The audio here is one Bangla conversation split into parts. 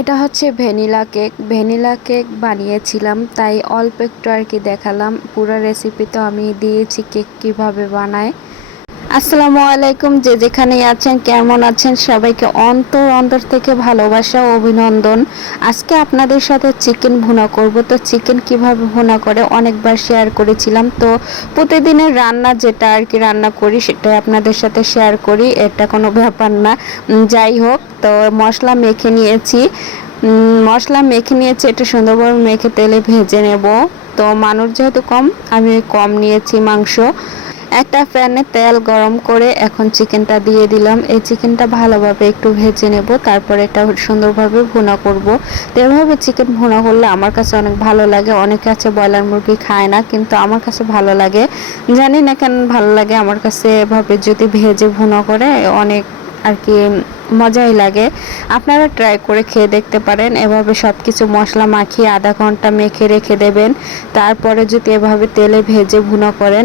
এটা হচ্ছে ভ্যানিলা কেক বানিয়েছিলাম, তাই অল্প একটু আর কি দেখালাম। পুরো রেসিপি তো আমি দিয়েছি কেক কিভাবে বানায়। আসসালামু আলাইকুম, যে যেখানেই আছেন কেমন আছেন, সবাইকে অন্তর অন্তর থেকে ভালোবাসা ও অভিনন্দন। আজকে আপনাদের সাথে চিকেন ভুনা করব। তো চিকেন কিভাবে ভুনা করে অনেকবার শেয়ার করেছিলাম। তো প্রতিদিনের রান্না যেটা আর কি রান্না করি সেটাই আপনাদের সাথে শেয়ার করি, এটা কোনো ব্যাপার না। যাই হোক, তো মশলা মেখে নিয়েছি। এটা সুন্দরভাবে মেখে তেলে ভেজে নেব। তো মানুষ যেহেতু কম, আমি কম নিয়েছি মাংস। একটা প্যানে তেল গরম করে এখন চিকেনটা দিয়ে দিলাম। এই চিকেনটা ভালোভাবে একটু ভেজে নেব, তারপরে এটা সুন্দরভাবে ভুনা করব। তো এভাবে চিকেন ভুনা করলে আমার কাছে অনেক ভালো লাগে। অনেকে আছে ব্রয়লার মুরগি খায় না, কিন্তু আমার কাছে ভালো লাগে। জানি না কেন ভালো লাগে আমার কাছে। এভাবে যদি ভেজে ভুনা করে অনেক আর কি মজাই লাগে। আপনারা ট্রাই করে খেয়ে দেখতে পারেন। এভাবে সব কিছু মশলা মাখিয়ে আধা ঘন্টা মেখে রেখে দেবেন। তারপরে যদি এভাবে তেলে ভেজে ভুনা করেন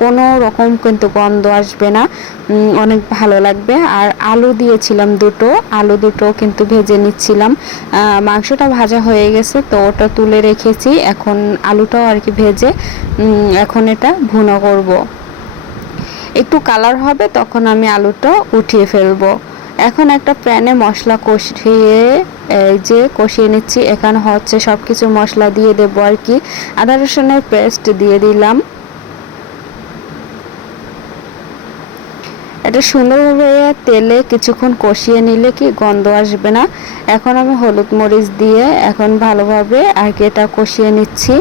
কোনো রকম কিন্তু গন্ধ আসবে না, অনেক ভালো লাগবে। আর আলু দিয়েছিলাম দুটো, আলু দুটো কিন্তু ভেজে নিচ্ছিলাম। মাংসটা ভাজা হয়ে গেছে, তো ওটা তুলে রেখেছি। এখন আলুটাও আর কি ভেজে এখন এটা ভুনা করব। একটু কালার হবে তখন আমি আলুটা উঠিয়ে ফেলবো। এখন একটা প্যানে মশলা কষিয়ে নিচ্ছি। এখানে হচ্ছে সব কিছু মশলা দিয়ে দেবো আর কি। আদা রসুনের পেস্ট দিয়ে দিলাম। এটা সুন্দরভাবে তেলে কিছুক্ষণ কষিয়ে নিলে কি গন্ধ আসবে না। এখন আমি হলুদ মরিচ দিয়ে এখন ভালোভাবে আর কি এটা কষিয়ে নিচ্ছি।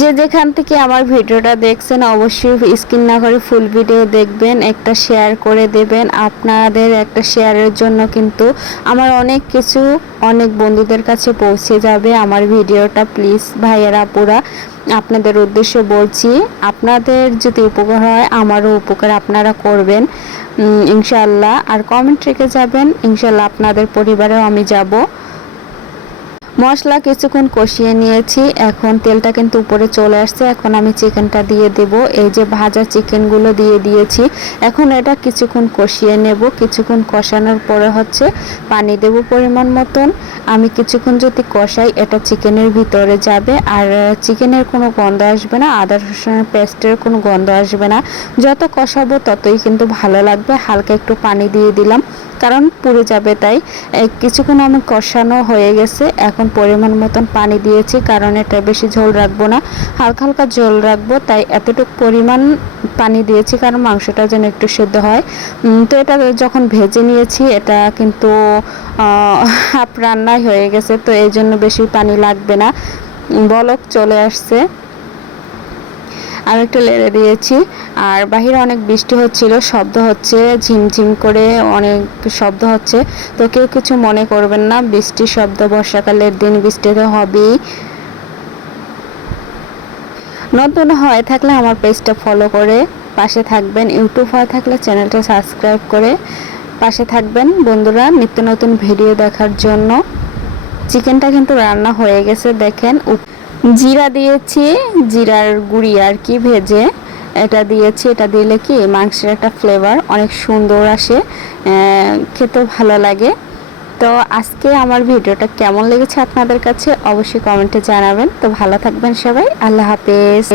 যে যেখান থেকে আমার ভিডিওটা দেখছেন অবশ্যই স্কিপ না করে ফুল ভিডিও দেখবেন, একটা শেয়ার করে দেবেন। আপনাদের একটা শেয়ারের জন্য কিন্তু আমার অনেক বন্ধুদের কাছে পৌঁছে যাবে আমার ভিডিওটা। প্লিজ ভাইয়েরা আপুরা, আপনাদের উদ্দেশ্যে বলছি, আপনাদের যদি উপকার হয় আমারও উপকার আপনারা করবেন ইনশাআল্লাহ। আর কমেন্ট রেখে যাবেন, ইনশাআল্লাহ আপনাদের পরিবারেও আমি যাব। মশলা কিছুক্ষণ কষিয়ে নিয়েছি, এখন তেলটা কিন্তু উপরে চলে আসছে। এখন আমি চিকেনটা দিয়ে দেব। এই যে ভাজা চিকেনগুলো দিয়ে দিয়েছি। এখন এটা কিছুক্ষণ কষিয়ে নেব। কিছুক্ষণ কষানোর পরে হচ্ছে পানি দেব পরিমাণ মতন। আমি কিছুক্ষণ যদি কষাই এটা চিকেনের ভিতরে যাবে, আর চিকেনের কোনো গন্ধ আসবে না, আদা রসুনের পেস্টের কোনো গন্ধ আসবে না। যত কষাবো ততই কিন্তু ভালো লাগবে। হালকা একটু পানি দিয়ে দিলাম, কারণ পুড়ে যাবে তাই। কিছুক্ষণ আমি কষানো হয়ে গেছে, এখন পরিমাণ মতন পানি দিয়েছি, কারণ এটা বেশি ঝোল রাখবো না, হালকা হালকা ঝোল রাখবো, তাই এতটুকু পরিমাণ পানি দিয়েছি, কারণ মাংসটা যেন একটু সেদ্ধ হয়। তো এটা যখন ভেজে নিয়েছি এটা কিন্তু হাফ রান্নাই হয়ে গেছে, তো এই জন্য বেশি পানি লাগবে না। বলক চলে আসছে, আমি একটু লেড়ে দিয়েছি। আর বাহিরে অনেক বৃষ্টি হচ্ছিল, শব্দ হচ্ছে ঝিমঝিম করে, অনেক শব্দ হচ্ছে। তো কেউ কিছু মনে করবেন না, বৃষ্টির শব্দ, বর্ষাকালের দিন বৃষ্টি তো হবেই। নতুন হয়ে থাকলে আমার পেজটা ফলো করে পাশে থাকবেন। ইউটিউব হয়ে থাকলে চ্যানেলটা সাবস্ক্রাইব করে পাশে থাকবেন বন্ধুরা, নিত্য নতুন ভিডিও দেখার জন্য। চিকেনটা কিন্তু রান্না হয়ে গেছে, দেখেন। জিরা দিয়েছি, জিরার গুঁড়ি আর কি ভেজে এটা দিয়েছি। এটা দিলে কি মাংসের একটা ফ্লেভার অনেক সুন্দর আসে, খেতেও ভালো লাগে। তো আজকে আমার ভিডিওটা কেমন লেগেছে আপনাদের কাছে অবশ্যই কমেন্টে জানাবেন। তো ভালো থাকবেন সবাই, আল্লাহ হাফেজ।